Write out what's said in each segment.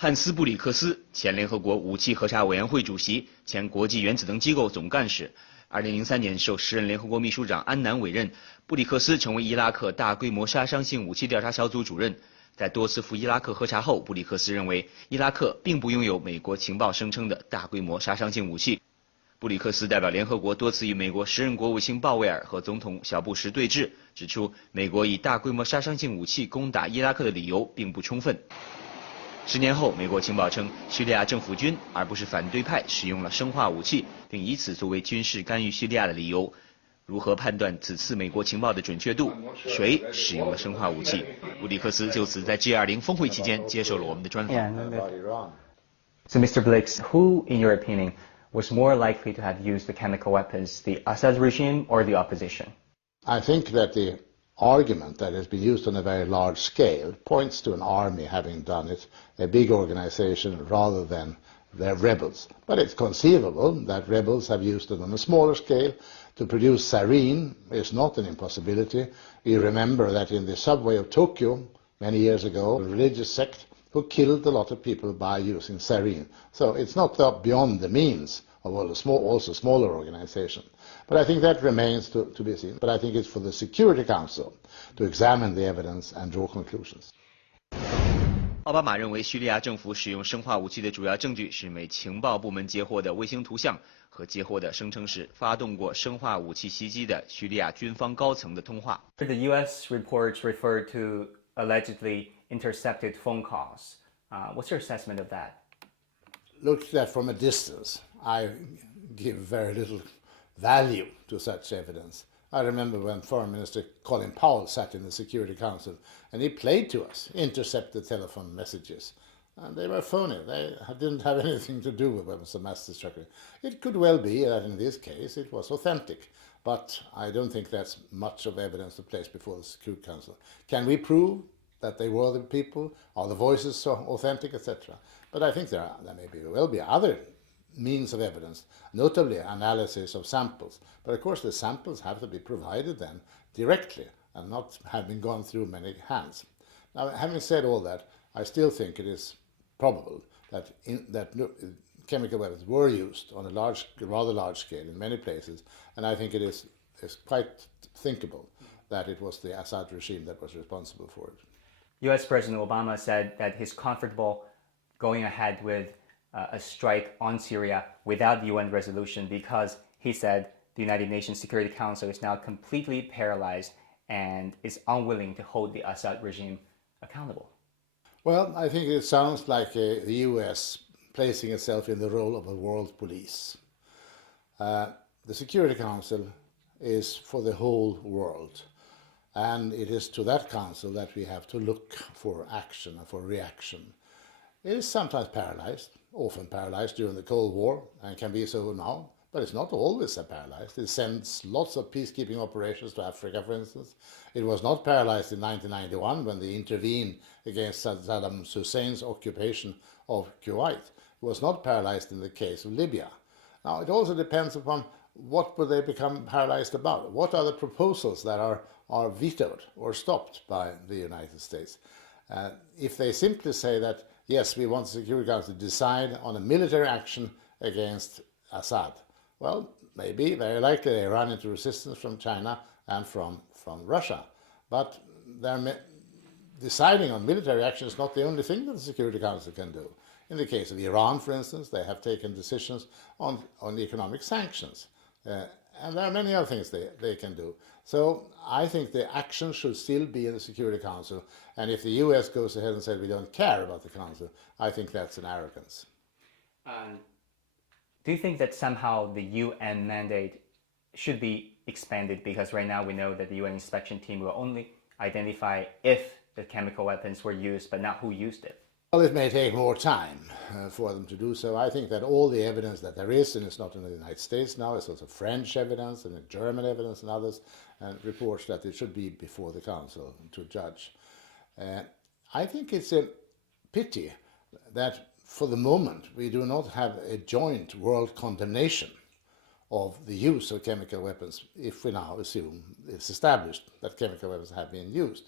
汉斯·布里克斯，前联合国武器核查委员会主席，前国际原子能机构总干事。2003年受时任联合国秘书长安南委任，布里克斯成为伊拉克大规模杀伤性武器调查小组主任。在多次赴伊拉克核查后，布里克斯认为伊拉克并不拥有美国情报声称的大规模杀伤性武器。布里克斯代表联合国多次与美国时任国务卿鲍威尔和总统小布什对峙，指出美国以大规模杀伤性武器攻打伊拉克的理由并不充分。10年后，美国情报称叙利亚政府军而不是反对派使用了生化武器，并以此作为军事干预叙利亚的理由。如何判断此次美国情报的准确度？谁使用了生化武器？布里克斯就此在 G20 峰会期间接受了我们的专访。So, Mr. Blix, who, in your opinion, was more likely to have used the chemical weapons, the Assad regime or the opposition? I think that the argument that has been used on a very large scale points to an army having done it, a big organization, rather than their rebels. But it's conceivable that rebels have used it on a smaller scale. To produce sarin is not an impossibility. You remember that in the subway of Tokyo many years ago, a religious sect who killed a lot of people by using sarin. So it's not beyond the means of also smaller organizations. But I think that remains to be seen. But I think it's for the Security Council to examine the evidence and draw conclusions. 奥巴马认为，叙利亚政府使用生化武器的主要证据是美情报部门截获的卫星图像和截获的声称是发动过生化武器袭击的叙利亚军方高层的通话。The U.S. reports refer to allegedly intercepted phone calls. What's your assessment of that? Looked at from a distance, I give very little value to such evidence. I remember when Foreign Minister Colin Powell sat in the Security Council and he played to us intercepted telephone messages. And they were phony. They didn't have anything to do with weapons of mass destruction. It could well be that in this case it was authentic, but I don't think that's much of evidence to place before the Security Council. Can we prove that they were the people? Are the voices so authentic, etc.? But I think there will be other means of evidence, notably analysis of samples. But of course the samples have to be provided then directly and not having gone through many hands. Now, having said all that, I still think it is probable that chemical weapons were used on a rather large scale in many places, and I think it is quite thinkable that it was the Assad regime that was responsible for it. U.S. President Obama said that he's comfortable going ahead with a strike on Syria without the UN resolution because he said the United Nations Security Council is now completely paralyzed and is unwilling to hold the Assad regime accountable. Well, I think it sounds like the US placing itself in the role of a world police. The Security Council is for the whole world, and it is to that council that we have to look for action and for reaction. It is sometimes paralyzed, often paralyzed during the Cold War, and can be so now, but it's not always paralyzed. It sends lots of peacekeeping operations to Africa, for instance. It was not paralyzed in 1991 when they intervened against Saddam Hussein's occupation of Kuwait. It was not paralyzed in the case of Libya. Now, it also depends upon what will they become paralyzed about. What are the proposals that are vetoed or stopped by the United States? If they simply say that, yes, we want the Security Council to decide on a military action against Assad, well, maybe, very likely, they run into resistance from China and from Russia. But deciding on military action is not the only thing that the Security Council can do. In the case of Iran, for instance, they have taken decisions on economic sanctions. And there are many other things they can do. So I think the action should still be in the Security Council. And if the US goes ahead and says we don't care about the Council, I think that's an arrogance. Do you think that somehow the UN mandate should be expanded? Because right now we know that the UN inspection team will only identify if the chemical weapons were used, but not who used it. Well, it may take more time for them to do so. I think that all the evidence that there is, and it's not in the United States now, it's also French evidence and German evidence and others, and reports that it should be before the Council to judge. I think it's a pity that for the moment we do not have a joint world condemnation of the use of chemical weapons, if we now assume it's established that chemical weapons have been used.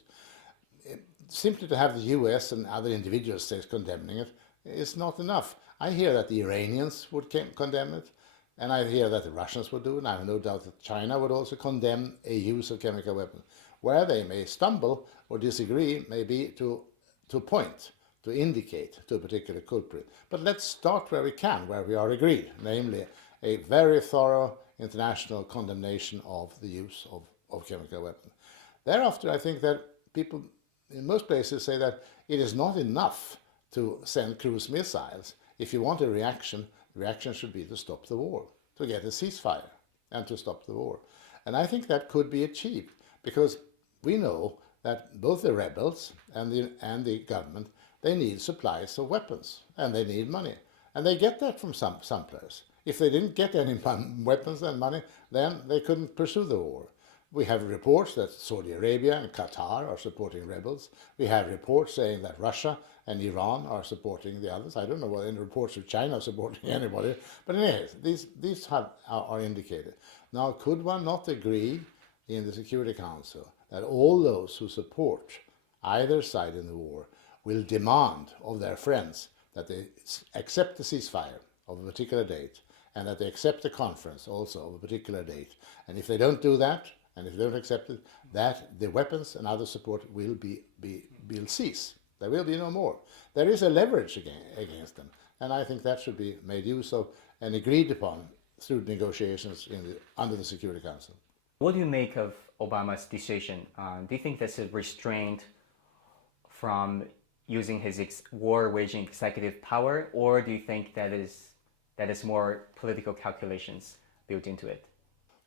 Simply to have the US and other individual states condemning it is not enough. I hear that the Iranians would condemn it, and I hear that the Russians would do it, and I have no doubt that China would also condemn a use of chemical weapons. Where they may stumble or disagree may be to point, to indicate to a particular culprit. But let's start where we can, where we are agreed, namely a very thorough international condemnation of the use of chemical weapons. Thereafter, I think that people in most places say that it is not enough to send cruise missiles. If you want a reaction, the reaction should be to stop the war, to get a ceasefire and to stop the war. And I think that could be achieved because we know that both the rebels and the government, they need supplies of weapons and they need money. And they get that from some place. If they didn't get any weapons and money, then they couldn't pursue the war. We have reports that Saudi Arabia and Qatar are supporting rebels. We have reports saying that Russia and Iran are supporting the others. I don't know what any reports of China supporting anybody. But anyways, these are indicated. Now, could one not agree in the Security Council that all those who support either side in the war will demand of their friends that they accept the ceasefire of a particular date and that they accept the conference also of a particular date? And if they don't do that, and if they don't accept it, that the weapons and other support will will cease. There will be no more. There is a leverage against them, and I think that should be made use of and agreed upon through negotiations under the Security Council. What do you make of Obama's decision? Do you think that's a restraint from using his war-waging executive power, or do you think that is more political calculations built into it?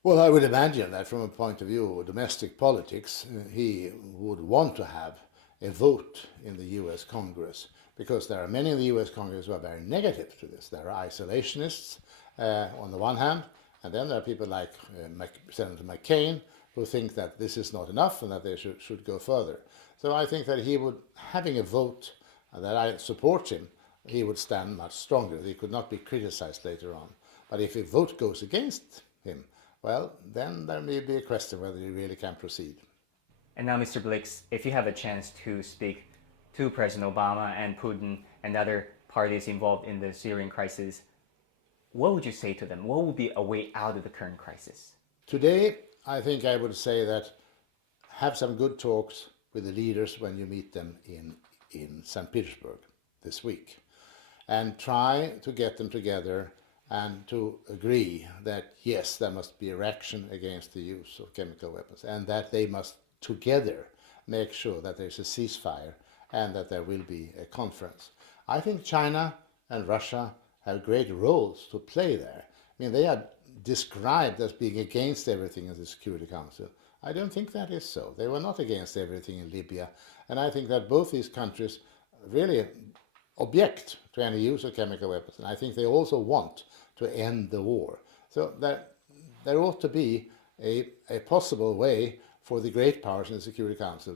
Well, I would imagine that from a point of view of domestic politics, he would want to have a vote in the US Congress, because there are many in the US Congress who are very negative to this. There are isolationists on the one hand, and then there are people like Senator McCain who think that this is not enough and that they should go further. So I think that he would, having a vote that I support him, he would stand much stronger. He could not be criticized later on. But if a vote goes against him, well, then there may be a question whether he really can proceed. And now, Mr. Blix, if you have a chance to speak to President Obama and Putin and other parties involved in the Syrian crisis, what would you say to them? What would be a way out of the current crisis? Today, I think I would say that have some good talks with the leaders when you meet them in St. Petersburg this week, and try to get them together and to agree that, yes, there must be a reaction against the use of chemical weapons, and that they must together make sure that there's a ceasefire and that there will be a conference. I think China and Russia have great roles to play there. I mean, they are described as being against everything in the Security Council. I don't think that is so. They were not against everything in Libya, and I think that both these countries really object to any use of chemical weapons, and I think they also want to end the war. So there ought to be a possible way for the great powers in the Security Council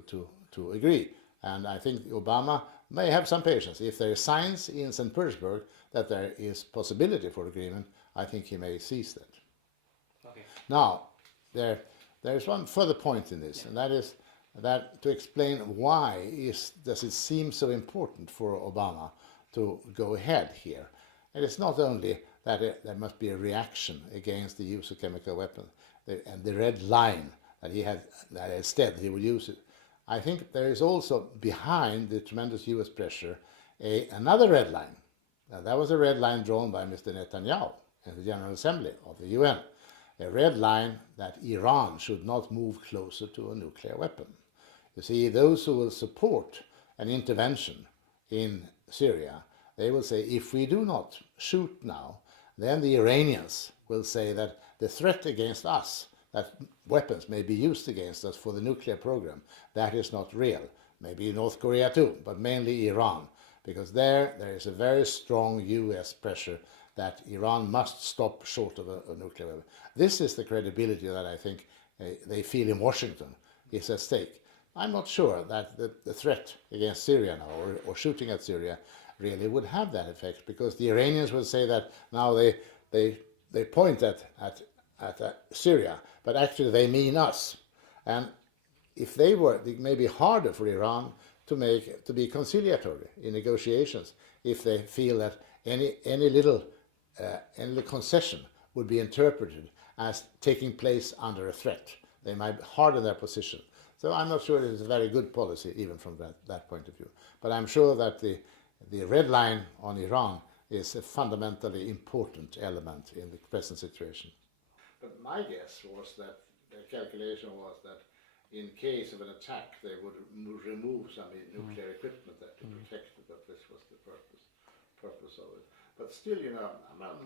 to agree. And I think Obama may have some patience. If there are signs in St. Petersburg that there is possibility for agreement, I think he may seize that. Okay. Now, there is one further point in this, and that is that to explain why does it seem so important for Obama to go ahead here. And it's not only that there must be a reaction against the use of chemical weapons and the red line that he had, that instead he would use it. I think there is also behind the tremendous US pressure another red line. Now, that was a red line drawn by Mr. Netanyahu in the General Assembly of the UN. A red line that Iran should not move closer to a nuclear weapon. You see, those who will support an intervention in Syria, they will say, if we do not shoot now, then the Iranians will say that the threat against us, that weapons may be used against us for the nuclear program, that is not real. Maybe North Korea too, but mainly Iran, because there is a very strong US pressure that Iran must stop short of a nuclear weapon. This is the credibility that I think they feel in Washington is at stake. I'm not sure that the threat against Syria now, or shooting at Syria, really would have that effect, because the Iranians will say that now they point at Syria, but actually they mean us. And if they were, it may be harder for Iran to be conciliatory in negotiations if they feel that any little concession would be interpreted as taking place under a threat. They might harden their position. So I'm not sure it is a very good policy even from that point of view. But I'm sure that the red line on Iran is a fundamentally important element in the present situation. But my guess was that the calculation was that in case of an attack they would remove some nuclear equipment there to protect it, that this was the purpose of it. But still, I'm not